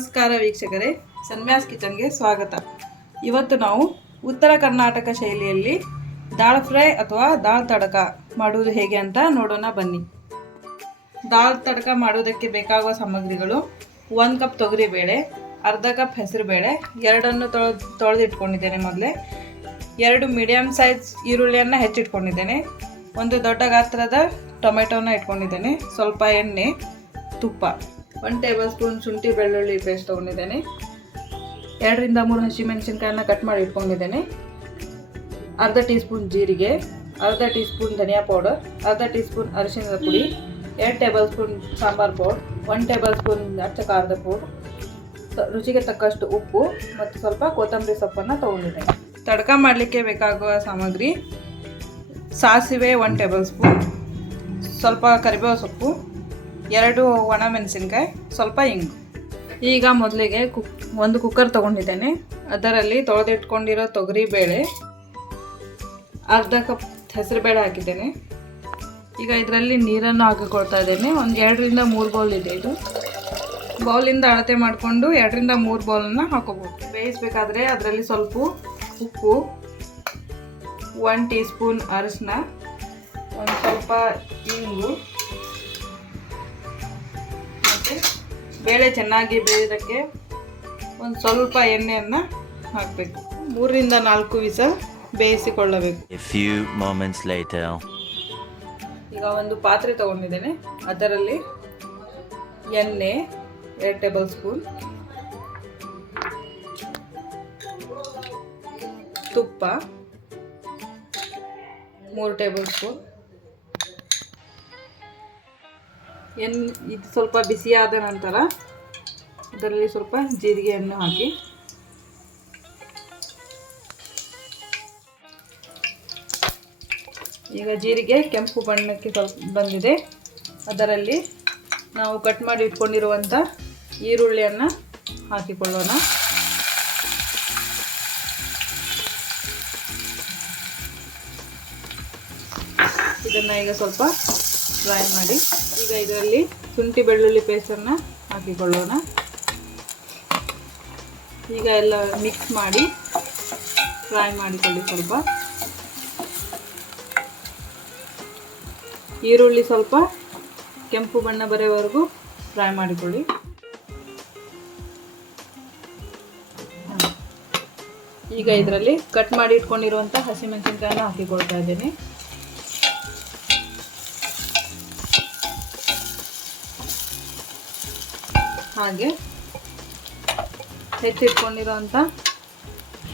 ನಮಸ್ಕಾರ ವೀಕ್ಷಕರೇ, ಸನ್ಮ್ಯಾಸ್ ಕಿಚನ್ಗೆ ಸ್ವಾಗತ. ಇವತ್ತು ನಾವು ಉತ್ತರ ಕರ್ನಾಟಕ ಶೈಲಿಯಲ್ಲಿ ದಾಲ್ ಫ್ರೈ ಅಥವಾ ದಾಲ್ ತಡಕ ಮಾಡುವುದು ಹೇಗೆ ಅಂತ ನೋಡೋಣ ಬನ್ನಿ. ದಾಲ್ ತಡಕ ಮಾಡುವುದಕ್ಕೆ ಬೇಕಾಗುವ ಸಾಮಗ್ರಿಗಳು: 1 ಕಪ್ ತೊಗರಿಬೇಳೆ, ಅರ್ಧ ಕಪ್ ಹೆಸರುಬೇಳೆ, ಎರಡನ್ನು ತೊಳೆದಿಟ್ಕೊಂಡಿದ್ದೇನೆ. ಮೊದಲೇ 2 ಮೀಡಿಯಂ ಸೈಜ್ ಈರುಳ್ಳಿಯನ್ನು ಹೆಚ್ಚಿಟ್ಕೊಂಡಿದ್ದೇನೆ. ಒಂದು ದೊಡ್ಡ ಗಾತ್ರದ ಟೊಮೆಟೊನ ಇಟ್ಕೊಂಡಿದ್ದೇನೆ. ಸ್ವಲ್ಪ ಎಣ್ಣೆ, ತುಪ್ಪ, 1 ಟೇಬಲ್ ಸ್ಪೂನ್ ಶುಂಠಿ ಬೆಳ್ಳುಳ್ಳಿ ಪೇಸ್ಟ್ ತೊಗೊಂಡಿದ್ದೇನೆ. 2 ರಿಂದ 3 ಹಸಿಮೆಣಸಿನಕಾಯನ್ನ ಕಟ್ ಮಾಡಿ ಇಟ್ಕೊಂಡಿದ್ದೇನೆ. ಅರ್ಧ ಟೀ ಸ್ಪೂನ್ ಜೀರಿಗೆ, ಅರ್ಧ ಟೀ ಸ್ಪೂನ್ ಧನಿಯಾ ಪೌಡರ್, ಅರ್ಧ ಟೀ ಸ್ಪೂನ್ ಅರಿಶಿಣದ ಪುಡಿ, 2 table spoon sambar powder, 1 table spoon ಅಚ್ಚ ಖಾರದ ಪೌಡರ್, ರುಚಿಗೆ ತಕ್ಕಷ್ಟು ಉಪ್ಪು ಮತ್ತು ಸ್ವಲ್ಪ ಕೊತ್ತಂಬರಿ ಸೊಪ್ಪನ್ನು ತೊಗೊಂಡಿದ್ದೇನೆ. ತಡಕ ಮಾಡಲಿಕ್ಕೆ ಬೇಕಾಗುವ ಸಾಮಗ್ರಿ: ಸಾಸಿವೆ 1 ಟೇಬಲ್ ಸ್ಪೂನ್, ಸ್ವಲ್ಪ ಕರಿಬೇವು ಸೊಪ್ಪು, 2 ಒಣಮೆಣಸಿನ್ಕಾಯಿ, ಸ್ವಲ್ಪ ಇಂಗು. ಈಗ ಮೊದಲಿಗೆ ಒಂದು ಕುಕ್ಕರ್ ತೊಗೊಂಡಿದ್ದೇನೆ. ಅದರಲ್ಲಿ ತೊಳೆದಿಟ್ಕೊಂಡಿರೋ ತೊಗರಿ ಬೇಳೆ, ಅರ್ಧ ಕಪ್ ಹೆಸರುಬೇಳೆ ಹಾಕಿದ್ದೇನೆ. ಈಗ ಇದರಲ್ಲಿ ನೀರನ್ನು ಹಾಕಿಕೊಳ್ತಾ ಇದ್ದೇನೆ. ಒಂದು 2 ರಿಂದ 3 ಬೌಲ್ ಇದೆ. ಇದು ಬೌಲಿಂದ ಅಳತೆ ಮಾಡಿಕೊಂಡು 2 ರಿಂದ 3 ಬೌಲನ್ನು ಹಾಕೋಬೋದು. ಬೇಯಿಸಬೇಕಾದ್ರೆ ಅದರಲ್ಲಿ ಸ್ವಲ್ಪ ಉಪ್ಪು, 1 ಟೀ ಸ್ಪೂನ್ ಅರಿಶಿನ, ಒಂದು ಸ್ವಲ್ಪ ಇಂಗು, ಬೇಳೆ ಚೆನ್ನಾಗಿ ಬೇಯೋದಕ್ಕೆ ಒಂದು ಸ್ವಲ್ಪ ಎಣ್ಣೆಯನ್ನು ಹಾಕಬೇಕು. 3 ರಿಂದ 4 ವಿಸಲ್ ಬೇಯಿಸಿಕೊಳ್ಳಬೇಕು. ಈಗ ಒಂದು ಪಾತ್ರೆ ತಗೊಂಡಿದ್ದೇನೆ. ಅದರಲ್ಲಿ ಎಣ್ಣೆ 2 ಟೇಬಲ್ ಸ್ಪೂನ್, ತುಪ್ಪ 3 ಟೇಬಲ್ ಸ್ಪೂನ್. ಇದು ಸ್ವಲ್ಪ ಬಿಸಿಯಾದ ನಂತರ ಅದರಲ್ಲಿ ಸ್ವಲ್ಪ ಜೀರಿಗೆಯನ್ನು ಹಾಕಿ, ಈಗ ಜೀರಿಗೆ ಕೆಂಪು ಬಣ್ಣಕ್ಕೆ ಸ್ವಲ್ಪ ಬಂದಿದೆ. ಅದರಲ್ಲಿ ನಾವು ಕಟ್ ಮಾಡಿ ಇಟ್ಕೊಂಡಿರುವಂಥ ಈರುಳ್ಳಿಯನ್ನು ಹಾಕಿಕೊಳ್ಳೋಣ. ಇದನ್ನು ಈಗ ಸ್ವಲ್ಪ ಫ್ರೈ ಮಾಡಿ, ಈಗ ಇದರಲ್ಲಿ ಶುಂಠಿ ಬೆಳ್ಳುಳ್ಳಿ ಪೇಸ್ಟನ್ನು ಹಾಕಿಕೊಳ್ಳೋಣ. ಈಗ ಎಲ್ಲ ಮಿಕ್ಸ್ ಮಾಡಿ ಫ್ರೈ ಮಾಡಿಕೊಳ್ಳಿ. ಸ್ವಲ್ಪ ಈರುಳ್ಳಿ ಸ್ವಲ್ಪ ಕೆಂಪು ಬಣ್ಣ ಬರೋವರೆಗೂ ಫ್ರೈ ಮಾಡಿಕೊಳ್ಳಿ. ಈಗ ಇದರಲ್ಲಿ ಕಟ್ ಮಾಡಿ ಇಟ್ಕೊಂಡಿರುವಂಥ ಹಸಿಮೆಣಸಿನಕಾಯನ್ನ ಹಾಕಿಕೊಳ್ತಾ ಇದ್ದೇನೆ. ಹಾಗೆ ಹೆಚ್ಚಿಟ್ಕೊಂಡಿರೋಂಥ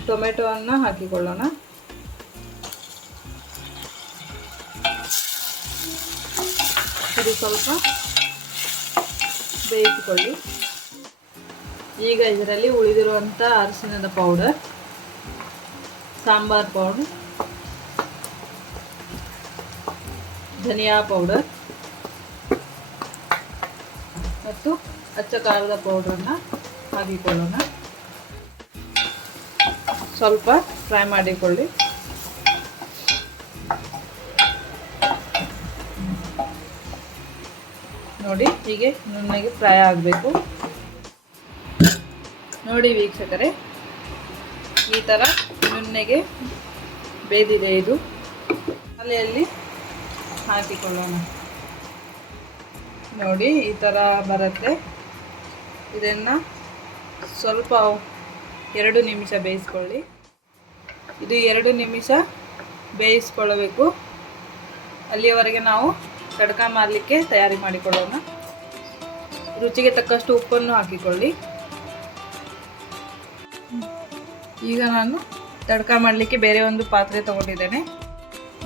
ಟೊಮೆಟೊವನ್ನು ಹಾಕಿಕೊಳ್ಳೋಣ. ಇದು ಸ್ವಲ್ಪ ಬೇಯಿಸಿಕೊಳ್ಳಿ. ಈಗ ಇದರಲ್ಲಿ ಉಳಿದಿರುವಂಥ ಅರಿಶಿಣದ ಪೌಡರ್, ಸಾಂಬಾರ್ ಪೌಡರ್, ಧನಿಯಾ ಪೌಡರ್ ಮತ್ತು ಅಚ್ಚ ಖಾರದ ಪೌಡ್ರನ್ನು ಹಾಕಿಕೊಳ್ಳೋಣ. ಸ್ವಲ್ಪ ಫ್ರೈ ಮಾಡಿಕೊಳ್ಳಿ. ನೋಡಿ, ಹೀಗೆ ನುಣ್ಣಗೆ ಫ್ರೈ ಆಗಬೇಕು. ನೋಡಿ ವೀಕ್ಷಕರೇ, ಈ ಥರ ನುಣ್ಣಗೆ ಬೇದಿದೆ. ಇದು ತಲೆಯಲ್ಲಿ ಹಾಕಿಕೊಳ್ಳೋಣ. ನೋಡಿ, ಈ ಥರ ಬರುತ್ತೆ. ಇದನ್ನು ಸ್ವಲ್ಪ 2 ನಿಮಿಷ ಬೇಯಿಸ್ಕೊಳ್ಳಿ. ಇದು 2 ನಿಮಿಷ ಬೇಯಿಸ್ಕೊಳ್ಳಬೇಕು. ಅಲ್ಲಿಯವರೆಗೆ ನಾವು ತಡಕ ಮಾಡಲಿಕ್ಕೆ ತಯಾರಿ ಮಾಡಿಕೊಳ್ಳೋಣ. ರುಚಿಗೆ ತಕ್ಕಷ್ಟು ಉಪ್ಪನ್ನು ಹಾಕಿಕೊಳ್ಳಿ. ಈಗ ನಾನು ತಡಕ ಮಾಡಲಿಕ್ಕೆ ಬೇರೆ ಒಂದು ಪಾತ್ರೆ ತಗೊಂಡಿದ್ದೇನೆ.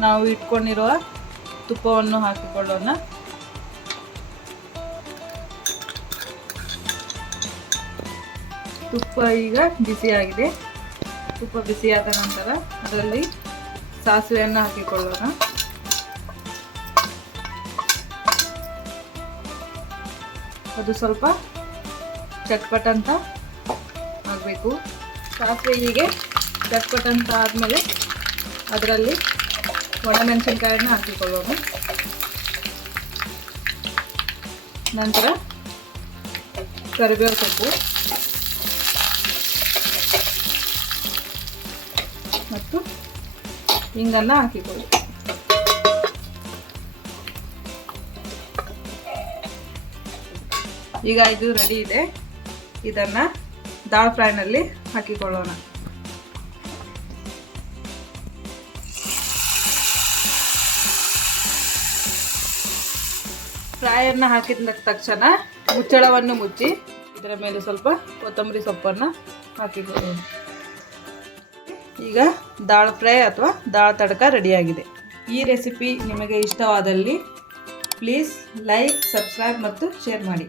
ನಾವು ಇಟ್ಕೊಂಡಿರುವ ತುಪ್ಪವನ್ನು ಹಾಕಿಕೊಳ್ಳೋಣ. ತುಪ್ಪ ಈಗ ಬಿಸಿಯಾಗಿದೆ. ತುಪ್ಪ ಬಿಸಿಯಾದ ನಂತರ ಅದರಲ್ಲಿ ಸಾಸಿವೆಯನ್ನು ಹಾಕಿಕೊಳ್ಳೋಣ. ಅದು ಸ್ವಲ್ಪ ಚಟ್ಪಟ್ ಅಂತ ಆಗಬೇಕು. ಸಾಸಿವೆ ಹೀಗೆ ಚಟ್ಪಟ್ ಅಂತ ಆದಮೇಲೆ ಅದರಲ್ಲಿ ಒಣಮೆಣಸಿನಕಾಯನ್ನ ಹಾಕಿಕೊಳ್ಳೋಣ. ನಂತರ ಕರಿಬೇವು ಸೊಪ್ಪು, ಮತ್ತು ಹಿಂಗನ್ನು ಹಾಕಿಕೊಳ್ಳಿ. ಈಗ ಇದು ರೆಡಿ ಇದೆ. ಇದನ್ನು ದಾಲ್ ಫ್ರೈನಲ್ಲಿ ಹಾಕಿಕೊಳ್ಳೋಣ. ಫ್ರೈಯನ್ನು ಹಾಕಿದ ತಕ್ಷಣ ಮುಚ್ಚಳವನ್ನು ಮುಚ್ಚಿ ಇದರ ಮೇಲೆ ಸ್ವಲ್ಪ ಕೊತ್ತಂಬರಿ ಸೊಪ್ಪನ್ನು ಹಾಕಿಕೊಳ್ಳೋಣ. ಈಗ ದಾಲ್ ಫ್ರೈ ಅಥವಾ ದಾಲ್ ತಡಕ ರೆಡಿಯಾಗಿದೆ. ಈ ರೆಸಿಪಿ ನಿಮಗೆ ಇಷ್ಟವಾದಲ್ಲಿ ಪ್ಲೀಸ್ ಲೈಕ್, ಸಬ್ಸ್ಕ್ರೈಬ್ ಮತ್ತು ಶೇರ್ ಮಾಡಿ.